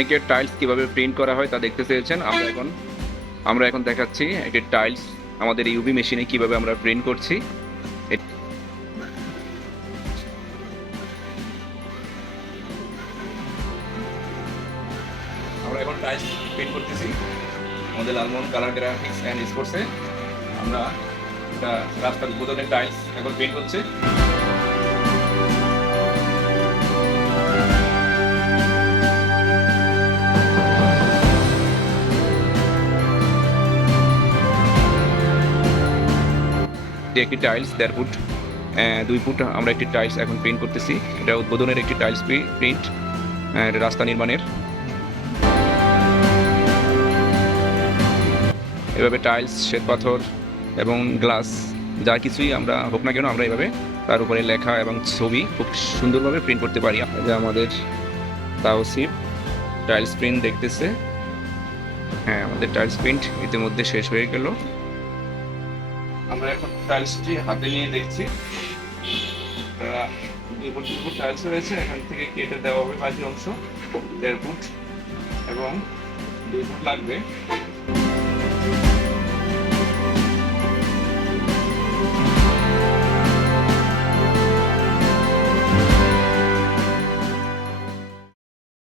অনেকের টাইলস কিভাবে প্রিন্ট করা হয় তা দেখতে চেয়েছেন। আমরা এখন দেখাচ্ছি একটি টাইলস আমাদের ইউভি মেশিনে কিভাবে আমরা প্রিন্ট করছি। আমরা এখন টাইলস প্রিন্ট করতেছি আমাদের লালমোহন কালার গ্রাফিক্স অ্যান্ড স্পোর্টসে। আমরা একটা রাস্তার উদ্বোধনের টাইলস এখন প্রিন্ট হচ্ছে। একটি টাইলস 1.5 ফুট 2 ফুট আমরা একটি টাইলস এখন প্রিন্ট করতেছি। এটা উদ্বোধনের একটি টাইলস প্রিন্ট রাস্তা নির্মাণের। এভাবে টাইলস, শ্বেতপাথর এবং গ্লাস যা কিছুই আমরা হোক না কেন আমরা এভাবে তার উপরে লেখা এবং ছবি খুব সুন্দরভাবে প্রিন্ট করতে পারি। যে আমাদের তাওসিফ টাইলস প্রিন্ট দেখতেছে। হ্যাঁ, আমাদের টাইলস প্রিন্ট ইতিমধ্যে শেষ হয়ে গেল। আমরা এখন টাইলসটি হাতে নিয়ে দেখছি। 2 ফুট টাইলস রয়েছে, এখান থেকে কেটে দেওয়া হবে বাকি অংশ 1.5 ফুট এবং 2 ফুট লাগবে।